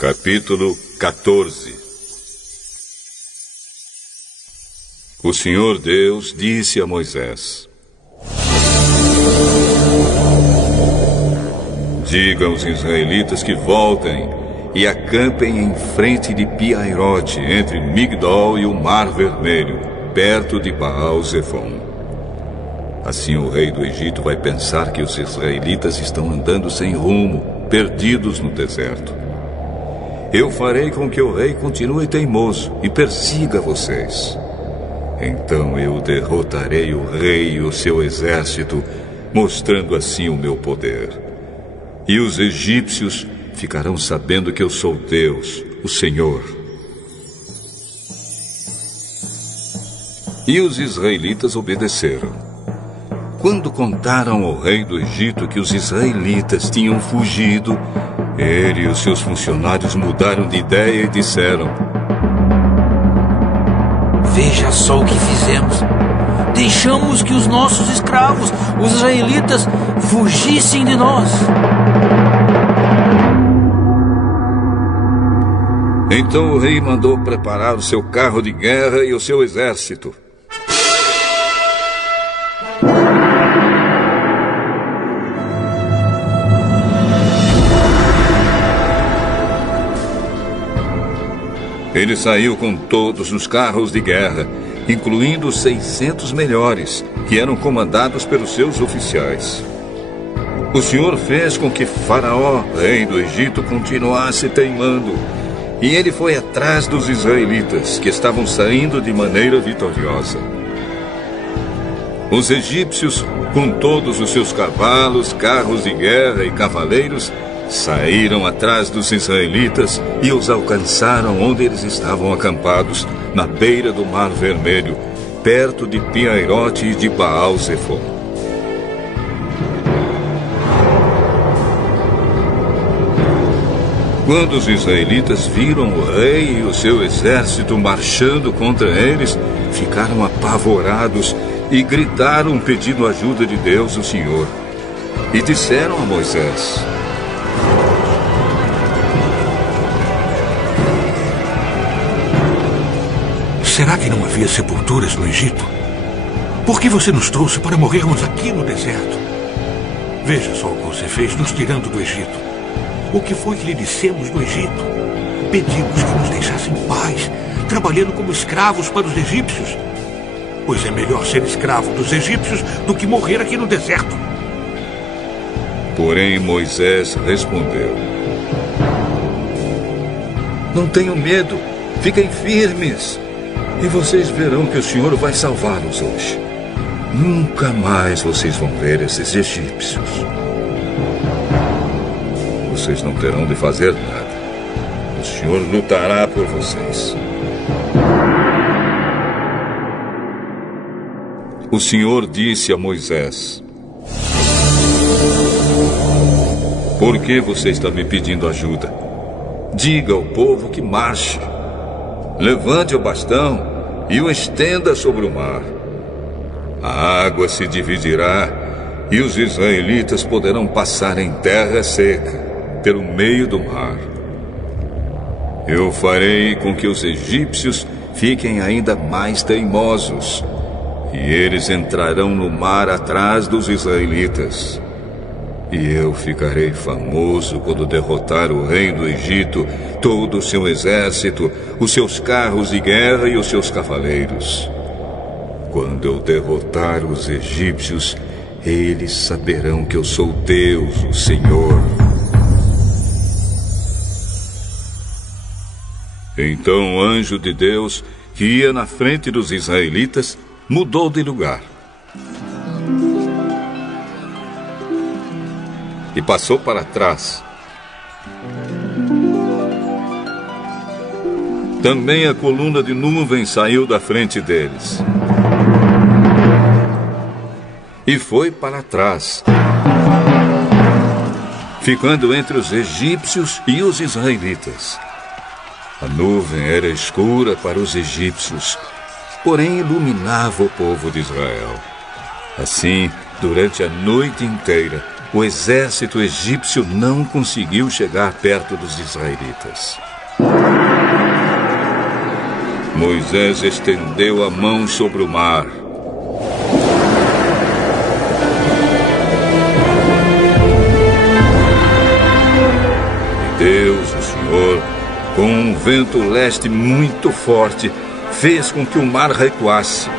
Capítulo 14. O Senhor Deus disse a Moisés: diga aos israelitas que voltem e acampem em frente de Pi-Hairote, entre Migdol e o Mar Vermelho, perto de Baal-Zefon. Assim o rei do Egito vai pensar que os israelitas estão andando sem rumo, perdidos no deserto. Eu farei com que o rei continue teimoso e persiga vocês. Então eu derrotarei o rei e o seu exército, mostrando assim o meu poder. E os egípcios ficarão sabendo que eu sou Deus, o Senhor. E os israelitas obedeceram. Quando contaram ao rei do Egito que os israelitas tinham fugido, ele e os seus funcionários mudaram de ideia e disseram: veja só o que fizemos. Deixamos que os nossos escravos, os israelitas, fugissem de nós. Então o rei mandou preparar o seu carro de guerra e o seu exército. Ele saiu com todos os carros de guerra, incluindo os 600 melhores, que eram comandados pelos seus oficiais. O Senhor fez com que Faraó, rei do Egito, continuasse teimando, e ele foi atrás dos israelitas, que estavam saindo de maneira vitoriosa. Os egípcios, com todos os seus cavalos, carros de guerra e cavaleiros, saíram atrás dos israelitas e os alcançaram onde eles estavam acampados, na beira do Mar Vermelho, perto de Pi-Hairote e de Baal-Zefon. Quando os israelitas viram o rei e o seu exército marchando contra eles, ficaram apavorados e gritaram pedindo ajuda de Deus, o Senhor. E disseram a Moisés: será que não havia sepulturas no Egito? Por que você nos trouxe para morrermos aqui no deserto? Veja só o que você fez nos tirando do Egito. O que foi que lhe dissemos no Egito? Pedimos que nos deixassem em paz, trabalhando como escravos para os egípcios. Pois é melhor ser escravo dos egípcios do que morrer aqui no deserto. Porém Moisés respondeu: não tenham medo, fiquem firmes. E vocês verão que o Senhor vai salvá-los hoje. Nunca mais vocês vão ver esses egípcios. Vocês não terão de fazer nada. O Senhor lutará por vocês. O Senhor disse a Moisés: por que você está me pedindo ajuda? Diga ao povo que marche. Levante o bastão e o estenda sobre o mar. A água se dividirá e os israelitas poderão passar em terra seca, pelo meio do mar. Eu farei com que os egípcios fiquem ainda mais teimosos, e eles entrarão no mar atrás dos israelitas. E eu ficarei famoso quando derrotar o rei do Egito, todo o seu exército, os seus carros de guerra e os seus cavaleiros. Quando eu derrotar os egípcios, eles saberão que eu sou Deus, o Senhor. Então o anjo de Deus, que ia na frente dos israelitas, mudou de lugar e passou para trás. Também a coluna de nuvem saiu da frente deles e foi para trás, ficando entre os egípcios e os israelitas. A nuvem era escura para os egípcios, porém iluminava o povo de Israel. Assim, durante a noite inteira, o exército egípcio não conseguiu chegar perto dos israelitas. Moisés estendeu a mão sobre o mar. E Deus, o Senhor, com um vento leste muito forte, fez com que o mar recuasse.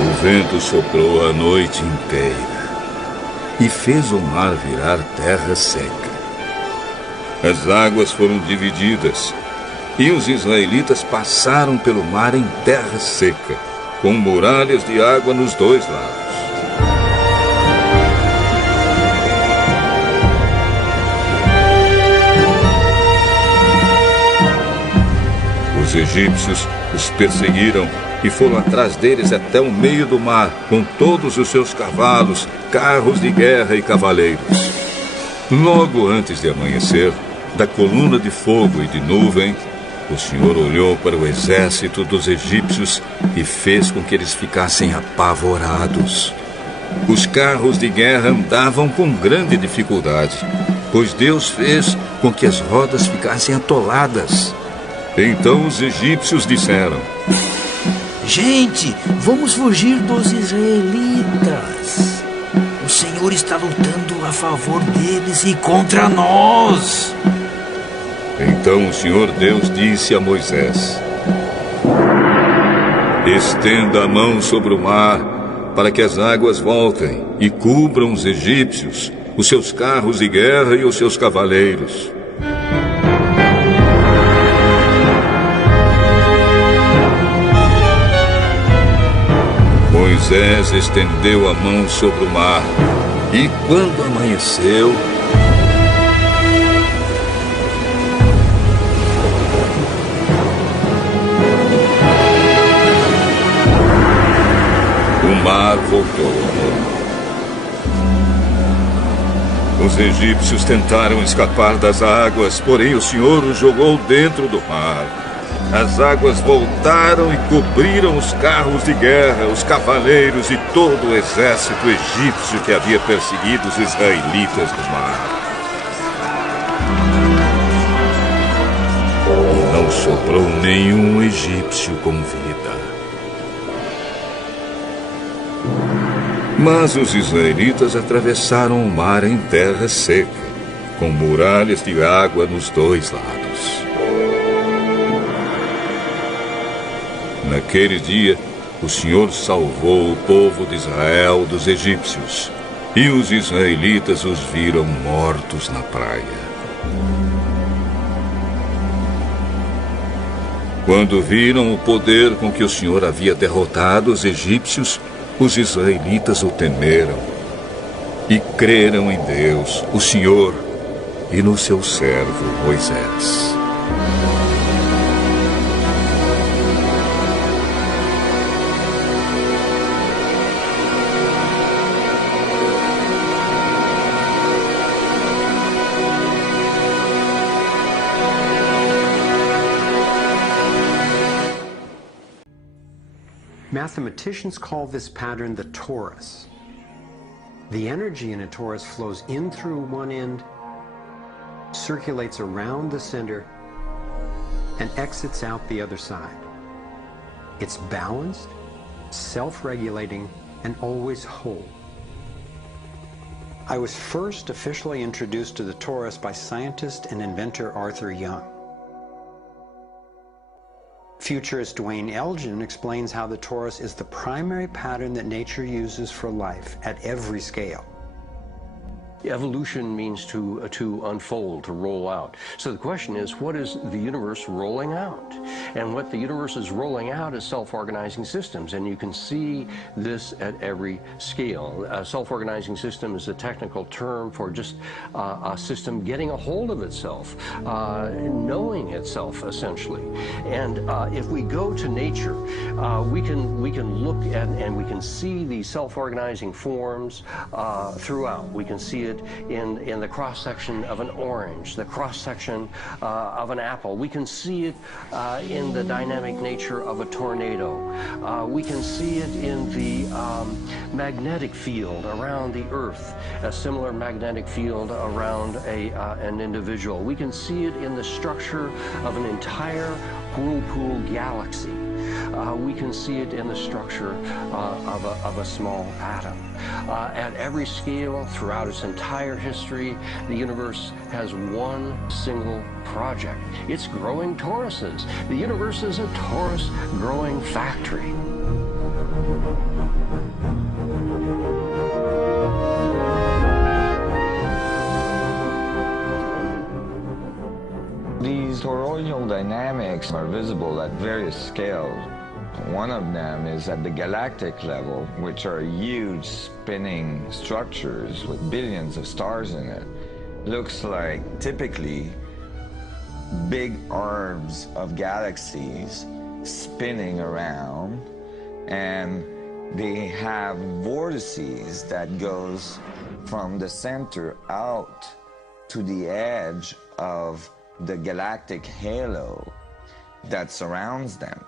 O vento soprou a noite inteira e fez o mar virar terra seca. As águas foram divididas e os israelitas passaram pelo mar em terra seca, com muralhas de água nos dois lados. Os egípcios os perseguiram e foram atrás deles até o meio do mar, com todos os seus cavalos, carros de guerra e cavaleiros. Logo antes de amanhecer, da coluna de fogo e de nuvem, o Senhor olhou para o exército dos egípcios e fez com que eles ficassem apavorados. Os carros de guerra andavam com grande dificuldade, pois Deus fez com que as rodas ficassem atoladas. Então os egípcios disseram: Gente, vamos fugir dos israelitas. O Senhor está lutando a favor deles e contra nós. Então o Senhor Deus disse a Moisés: Estenda a mão sobre o mar, para que as águas voltem e cubram os egípcios, os seus carros de guerra e os seus cavaleiros. Moisés estendeu a mão sobre o mar, e quando amanheceu, o mar voltou. Os egípcios tentaram escapar das águas, porém o Senhor os jogou dentro do mar. As águas voltaram e cobriram os carros de guerra, os cavaleiros e todo o exército egípcio que havia perseguido os israelitas no mar. E não sobrou nenhum egípcio com vida. Mas os israelitas atravessaram o mar em terra seca, com muralhas de água nos dois lados. Naquele dia, o Senhor salvou o povo de Israel dos egípcios, e os israelitas os viram mortos na praia. Quando viram o poder com que o Senhor havia derrotado os egípcios, os israelitas o temeram e creram em Deus, o Senhor, e no seu servo Moisés. Mathematicians call this pattern the torus. The energy in a torus flows in through one end, circulates around the center, and exits out the other side. It's balanced, self-regulating, and always whole. I was first officially introduced to the torus by scientist and inventor Arthur Young. Futurist Dwayne Elgin explains how the torus is the primary pattern that nature uses for life at every scale. Evolution means to unfold, to roll out. So the question is, what is the universe rolling out? And what the universe is rolling out is self-organizing systems, and you can see this at every scale. A self-organizing system is a technical term for just a system getting a hold of itself, knowing itself, essentially. And if we go to nature, we can look at and we can see these self-organizing forms throughout. We can see it in the cross-section of an orange, the cross-section of an apple. We can see it in the dynamic nature of a tornado. We can see it in the magnetic field around the Earth, a similar magnetic field around an individual. We can see it in the structure of an entire whirlpool galaxy. We can see it in the structure of a small atom. At every scale, throughout its entire history, the universe has one single project. It's growing toruses. The universe is a torus growing factory. These toroidal dynamics are visible at various scales. One of them is at the galactic level, which are huge spinning structures with billions of stars in it. Looks like typically big arms of galaxies spinning around, and they have vortices that goes from the center out to the edge of the galactic halo that surrounds them.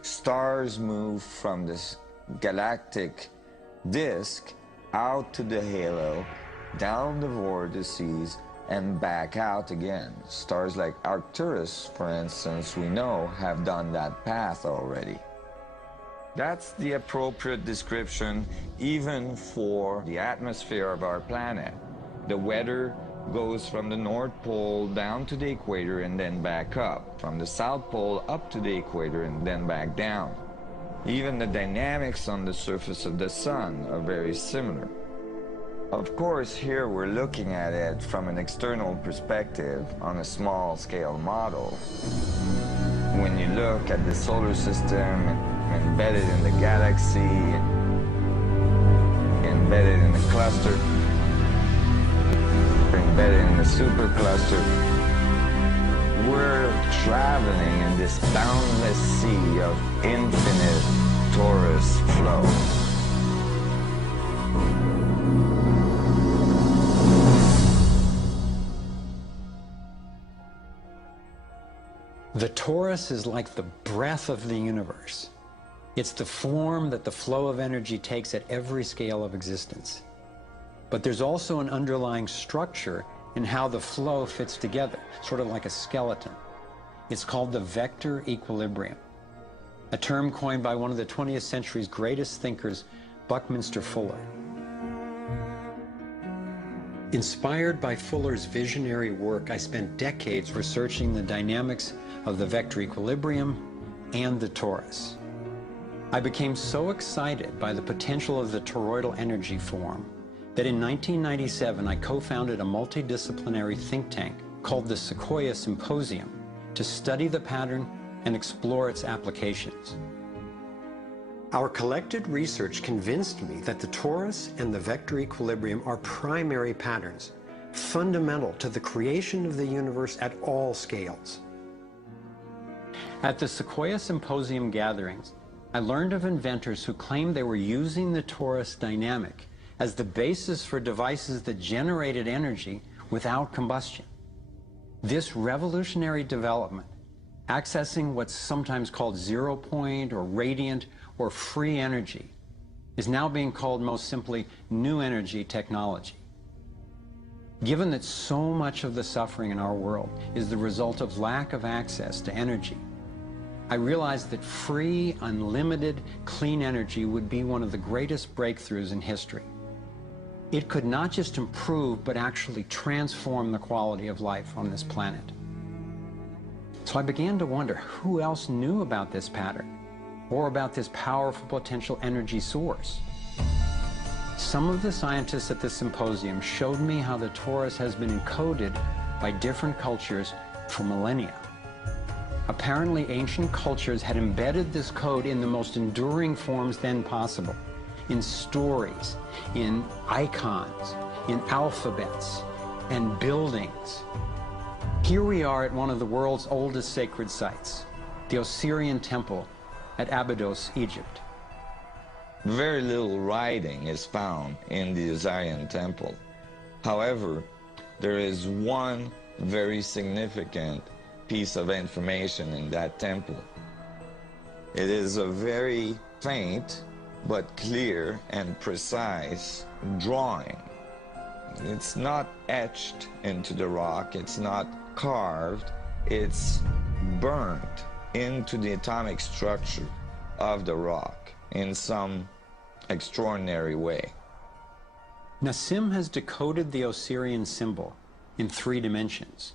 Stars move from this galactic disk out to the halo, down the vortices, and back out again. Stars like Arcturus, for instance, we know have done that path already. That's the appropriate description even for the atmosphere of our planet. The weather goes from the North Pole down to the equator and then back up, from the South Pole up to the equator and then back down. Even the dynamics on the surface of the sun are very similar. Of course, here we're looking at it from an external perspective on a small scale model. When you look at the solar system embedded in the galaxy, embedded in the cluster, embedded in the supercluster, we're traveling in this boundless sea of infinite torus flow. The torus is like the breath of the universe. It's the form that the flow of energy takes at every scale of existence. But there's also an underlying structure in how the flow fits together, sort of like a skeleton. It's called the vector equilibrium, a term coined by one of the 20th century's greatest thinkers, Buckminster Fuller. Inspired by Fuller's visionary work, I spent decades researching the dynamics of the vector equilibrium and the torus. I became so excited by the potential of the toroidal energy form that in 1997 I co-founded a multidisciplinary think tank called the Sequoia Symposium to study the pattern and explore its applications. Our collected research convinced me that the torus and the vector equilibrium are primary patterns, fundamental to the creation of the universe at all scales. At the Sequoia Symposium gatherings, I learned of inventors who claimed they were using the torus dynamic as the basis for devices that generated energy without combustion. This revolutionary development, accessing what's sometimes called zero point or radiant or free energy, is now being called most simply new energy technology. Given that so much of the suffering in our world is the result of lack of access to energy, I realized that free, unlimited, clean energy would be one of the greatest breakthroughs in history. It could not just improve, but actually transform the quality of life on this planet. So I began to wonder who else knew about this pattern or about this powerful potential energy source. Some of the scientists at the symposium showed me how the torus has been encoded by different cultures for millennia. Apparently, ancient cultures had embedded this code in the most enduring forms then possible, in stories, in icons, in alphabets, and buildings. Here we are at one of the world's oldest sacred sites, the Osirian Temple at Abydos, Egypt. Very little writing is found in the Osirian Temple. However, there is one very significant piece of information in that temple. It is a very faint but clear and precise drawing. It's not etched into the rock, it's not carved, it's burnt into the atomic structure of the rock in some extraordinary way. Nassim has decoded the Osirian symbol in 3 dimensions.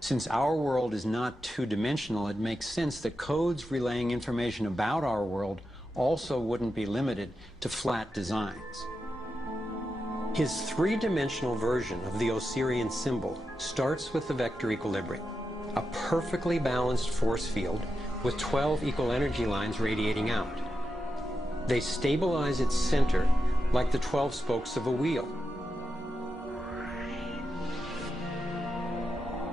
Since our world is not two-dimensional, it makes sense that codes relaying information about our world also wouldn't be limited to flat designs. His 3-dimensional version of the Osirian symbol starts with the vector equilibrium, a perfectly balanced force field with 12 equal energy lines radiating out. They stabilize its center like the 12 spokes of a wheel.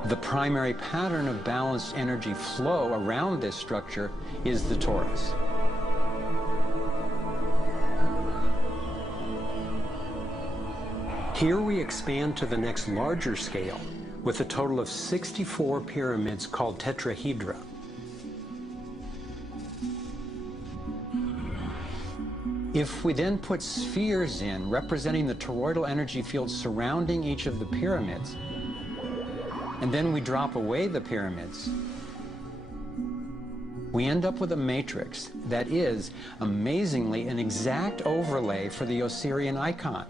The primary pattern of balanced energy flow around this structure is the torus. Here we expand to the next larger scale with a total of 64 pyramids called tetrahedra. If we then put spheres in representing the toroidal energy field surrounding each of the pyramids, and then we drop away the pyramids, we end up with a matrix that is, amazingly, an exact overlay for the Osirian icon,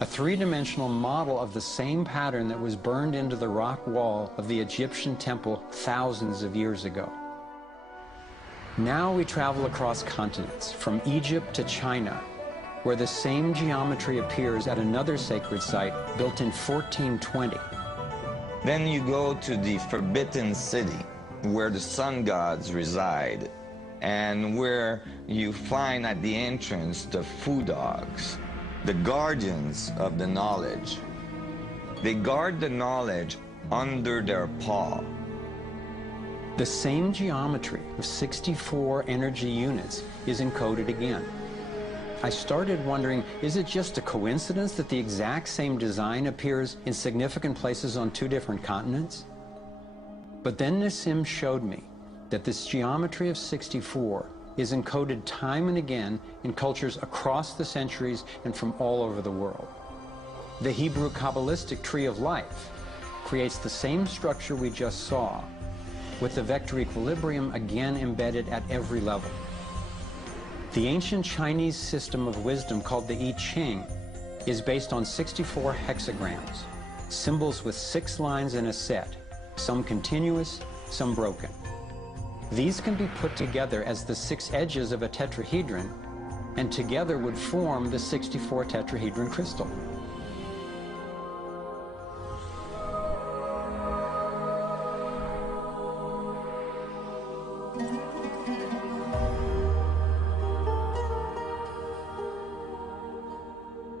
a 3-dimensional model of the same pattern that was burned into the rock wall of the Egyptian temple thousands of years ago. Now we travel across continents, from Egypt to China, where the same geometry appears at another sacred site built in 1420. Then you go to the Forbidden City, where the sun gods reside, and where you find at the entrance the Fu dogs, the guardians of the knowledge. They guard the knowledge under their paw. The same geometry of 64 energy units is encoded again. I started wondering, is it just a coincidence that the exact same design appears in significant places on 2 different continents? But then Nassim showed me that this geometry of 64 is encoded time and again in cultures across the centuries and from all over the world. The Hebrew Kabbalistic tree of life creates the same structure we just saw, with the vector equilibrium again embedded at every level. The ancient Chinese system of wisdom called the I Ching is based on 64 hexagrams, symbols with 6 lines in a set, some continuous, some broken. These can be put together as the 6 edges of a tetrahedron, and together would form the 64 tetrahedron crystal.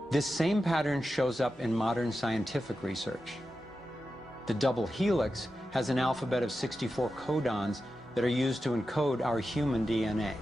This same pattern shows up in modern scientific research. The double helix has an alphabet of 64 codons that are used to encode our human DNA.